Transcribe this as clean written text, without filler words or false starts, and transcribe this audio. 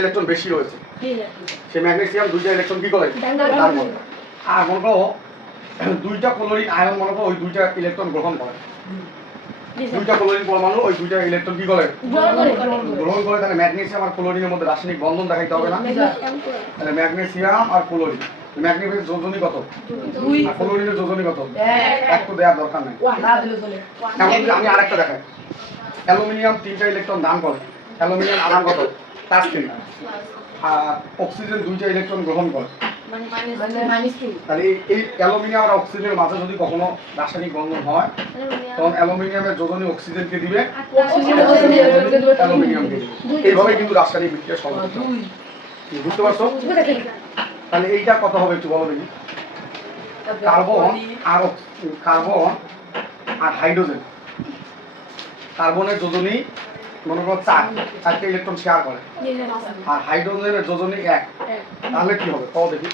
Electron বেশি রয়েছে, সে magnesium দুইটা ইলেকট্রন কি করে দান করে। আর মনে করো দুইটা ক্লোরিন আয়ন মনে করো ওই দুইটা ইলেকট্রন গ্রহণ করে, দুইটা ক্লোরিন পরমাণু ওই দুইটা ইলেকট্রন কি করে গ্রহণ করে। তাহলে ম্যাগনেসিয়াম আর ক্লোরিনের মধ্যে রাসায়নিক বন্ধন দেখাইতে হবে না? তাহলে ম্যাগনেসিয়াম আর ক্লোরিন, ম্যাগনেসিয়ামের যোজনী কত, আর ক্লোরিনের যোজনী কত, এক তো দেওয়ার দরকার নেই। এখন আমি আরেকটা দেখাই, অ্যালুমিনিয়াম তিনটা ইলেকট্রন দান করে, অ্যালুমিনিয়াম আধান কত +3, আর অক্সিজেন দুইটা ইলেকট্রন গ্রহণ করে। তাহলে এই অ্যালুমিনিয়াম আর অক্সিজেনের মাঝে যদি কখনো রাসায়নিক বন্ধন হয় তখন অ্যালুমিনিয়ামের যোজনী অক্সিজেনকে দিবে, অ্যালুমিনিয়ামকে দিবে। এইভাবে কিন্তু রাসায়নিক বিক্রিয়া সম্ভব। বুঝতে পারছো? তাহলে এইটা কত হবে একটু বলো দেখি। কার্বন আর হাইড্রোজেন, কার্বনের যোজনী মনে করো চারটে ইলেকট্রন শেয়ার করে, আর হাইড্রোজেনের যোজনী 1, তাহলে কি হবে কও দেখি।